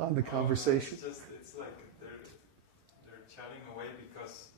on the conversation? It's like they're chatting away because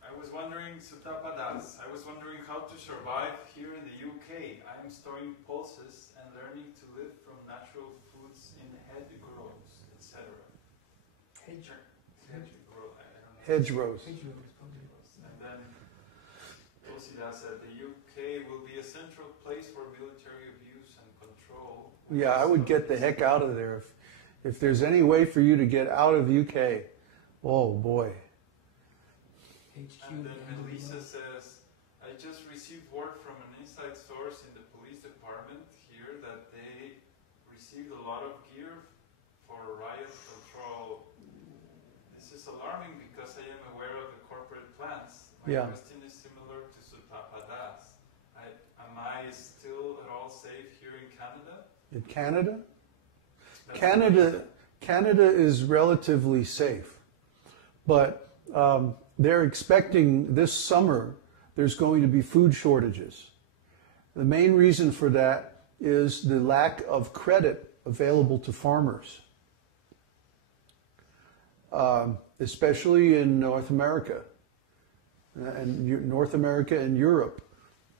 I was wondering, Sutapadas, I was wondering how to survive here in the UK. I am storing pulses and learning to live from natural foods in hedgerows, etc. Hedgerows. And then Tulsida said the UK will be a central place for military abuse and control. Yeah, I would get the heck out of there. If there's any way for you to get out of UK, oh boy. And then Melissa says, I just received word from an inside source in the police department here that they received a lot of gear for riot control. This is alarming because I am aware of the corporate plans. My question is similar to Sutapadas. Am I still at all safe here in Canada? In Canada? Canada is relatively safe, but they're expecting this summer there's going to be food shortages. The main reason for that is the lack of credit available to farmers, especially in North America and Europe.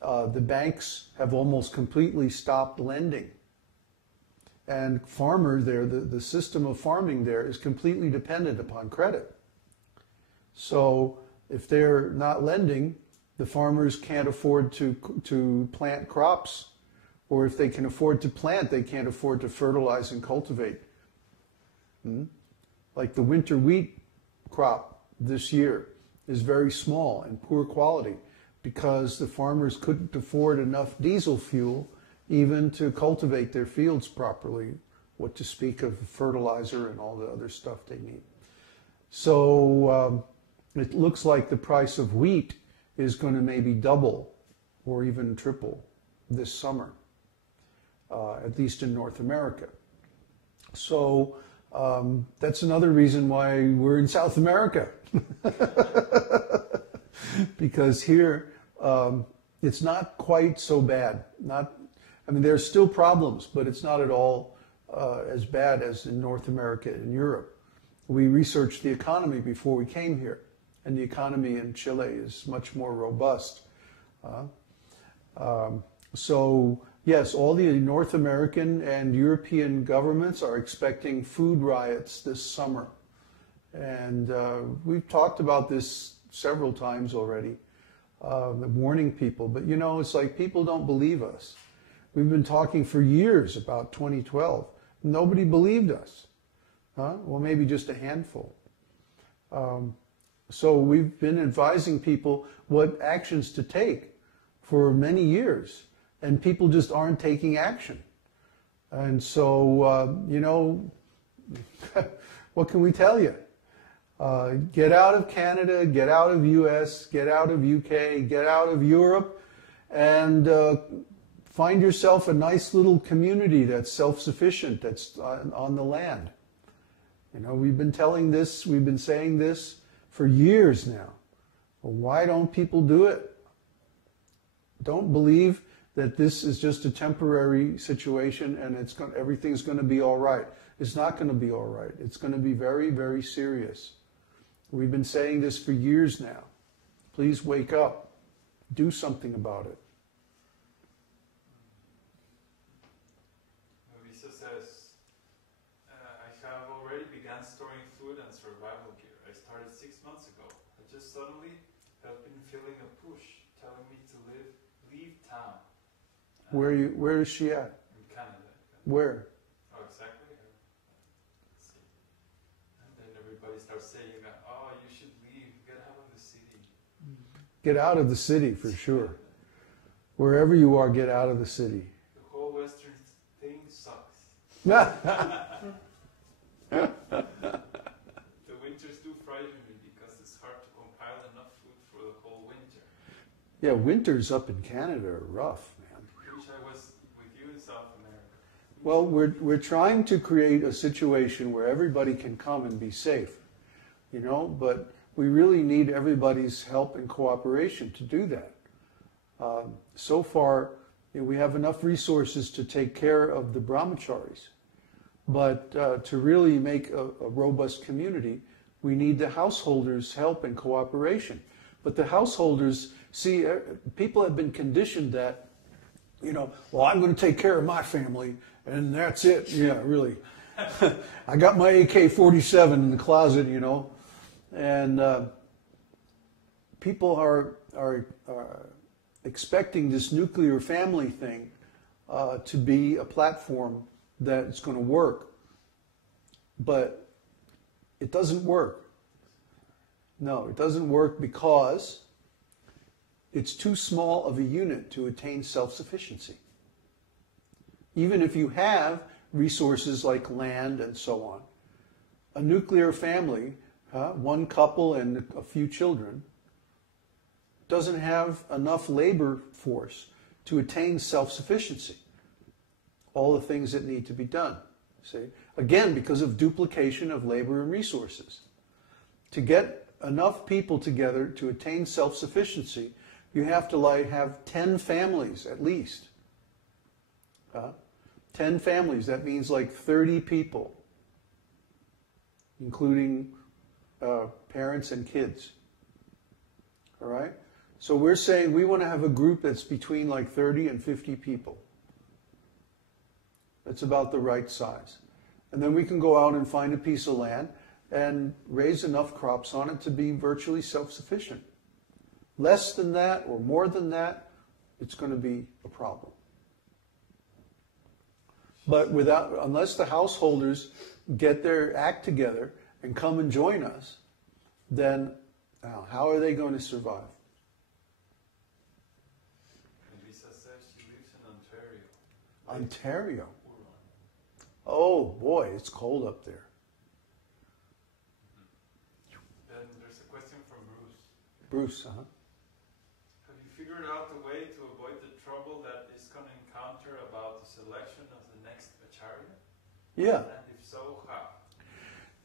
The banks have almost completely stopped lending. And farmers there, the system of farming there is completely dependent upon credit. So if they're not lending, the farmers can't afford to plant crops, or if they can afford to plant, they can't afford to fertilize and cultivate. Like the winter wheat crop this year is very small and poor quality because the farmers couldn't afford enough diesel fuel even to cultivate their fields properly, what to speak of fertilizer and all the other stuff they need. So it looks like the price of wheat is going to maybe double or even triple this summer, at least in North America. So that's another reason why we're in South America. Because here it's not quite so bad. I mean, there's still problems, but it's not at all as bad as in North America and Europe. We researched the economy before we came here, and the economy in Chile is much more robust. So, yes, all the North American and European governments are expecting food riots this summer. And we've talked about this several times already, warning people. But, you know, it's like people don't believe us. We've been talking for years about 2012. Nobody believed us. Well, maybe just a handful. So we've been advising people what actions to take for many years, and people just aren't taking action. And so, you know, what can we tell you? Get out of Canada, get out of US, get out of UK, get out of Europe, and find yourself a nice little community that's self-sufficient, that's on the land. You know, we've been saying this for years now. Well, why don't people do it? Don't believe that this is just a temporary situation and everything's going to be all right. It's not going to be all right. It's going to be very, very serious. We've been saying this for years now. Please wake up. Do something about it. Lisa says, I have already begun storing food and survival gear. I started 6 months ago. I just suddenly have been feeling a push telling me to leave town. Where is she at? In Canada. Where? Oh, exactly. Let's see. And then everybody starts saying, oh, you should leave. Get out of the city. Get out of the city for sure. Wherever you are, get out of the city. The whole Western thing sucks. The winters do frighten me because it's hard to compile enough food for the whole winter. Yeah, winters up in Canada are rough, man. I wish I was with you in South America. Well, we're trying to create a situation where everybody can come and be safe, you know, but we really need everybody's help and cooperation to do that. So far, we have enough resources to take care of the brahmacharis. But to really make a robust community, we need the householders' help and cooperation. But the householders, see, people have been conditioned that, well, I'm going to take care of my family, and that's it. Yeah, really. I got my AK-47 in the closet, and people are expecting this nuclear family thing to be a platform that it's going to work. But it doesn't work. No, it doesn't work because it's too small of a unit to attain self-sufficiency. Even if you have resources like land and so on, a nuclear family, one couple and a few children, doesn't have enough labor force to attain self-sufficiency. All the things that need to be done. See? Again, because of duplication of labor and resources. To get enough people together to attain self-sufficiency, you have to have 10 families at least. 10 families, that means like 30 people, including parents and kids. All right? So we're saying we want to have a group that's between like 30 and 50 people. That's about the right size. And then we can go out and find a piece of land and raise enough crops on it to be virtually self-sufficient. Less than that or more than that, it's going to be a problem. But unless the householders get their act together and come and join us, then how are they going to survive? Lisa says she lives in Ontario. Ontario? Oh boy, it's cold up there. Then there's a question from Bruce. Bruce, Have you figured out a way to avoid the trouble that is going to encounter about the selection of the next acharya? Yeah. And if so, how?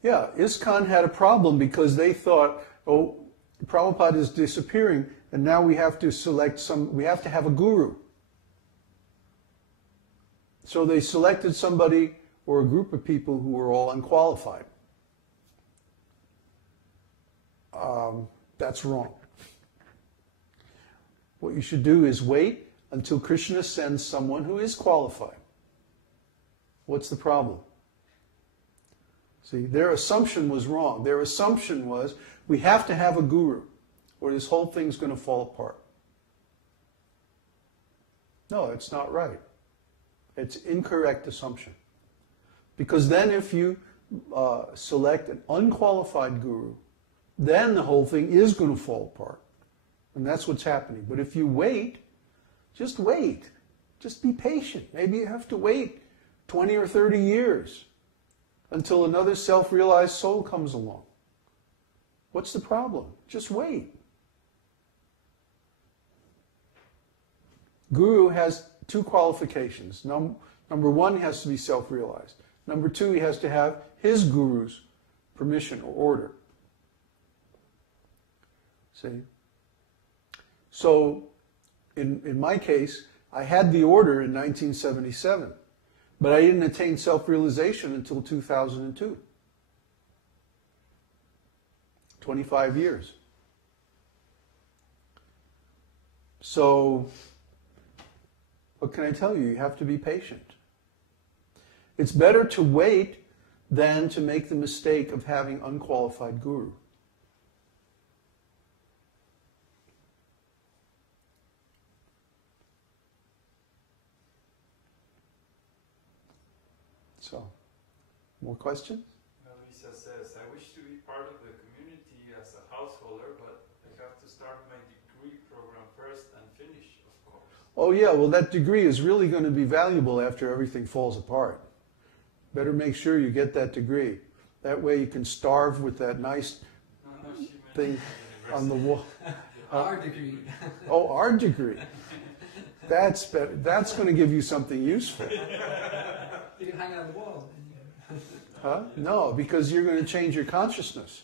Yeah, ISKCON had a problem because they thought, oh, Prabhupada is disappearing, and now we have to we have to have a guru. So they selected somebody or a group of people who were all unqualified. That's wrong. What you should do is wait until Krishna sends someone who is qualified. What's the problem? See, their assumption was wrong. Their assumption was, we have to have a guru, or this whole thing's going to fall apart. No, it's not right. It's incorrect assumption. Because then if you select an unqualified guru, then the whole thing is going to fall apart. And that's what's happening. But if you wait, just wait. Just be patient. Maybe you have to wait 20 or 30 years until another self-realized soul comes along. What's the problem? Just wait. Guru has two qualifications. Number one, he has to be self-realized. Number two, he has to have his guru's permission or order. See? So, in my case, I had the order in 1977, but I didn't attain self-realization until 2002. 25 years. So, what can I tell you? You have to be patient. It's better to wait than to make the mistake of having unqualified guru. So, more questions? Lisa says, I wish to be part of the community as a householder, but I have to start my degree program first and finish, of course. Oh yeah, well that degree is really going to be valuable after everything falls apart. Better make sure you get that degree. That way you can starve with that nice thing on the wall. Our degree. Oh, our degree. That's better. That's going to give you something useful. You can hang it on the wall. Huh? No, because you're going to change your consciousness.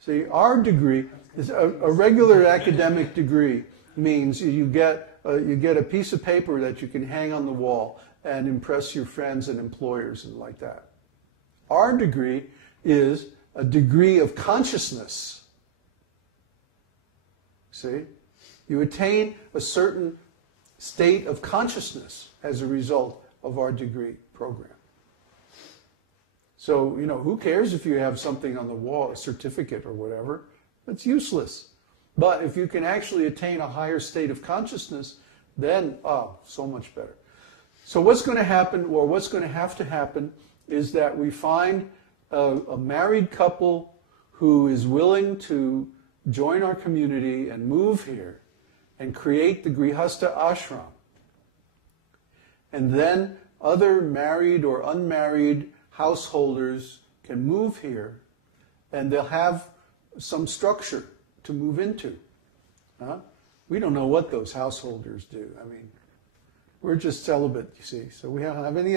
See, our degree is a regular academic degree means you get a piece of paper that you can hang on the wall and impress your friends and employers and like that. Our degree is a degree of consciousness. See? You attain a certain state of consciousness as a result of our degree program. So, who cares if you have something on the wall, a certificate or whatever? It's useless. But if you can actually attain a higher state of consciousness, then, so much better. So what's going to happen, or what's going to have to happen, is that we find a married couple who is willing to join our community and move here and create the Grihastha ashram. And then other married or unmarried householders can move here, and they'll have some structure to move into. We don't know what those householders do. I mean, we're just celibate, you see, so we don't have any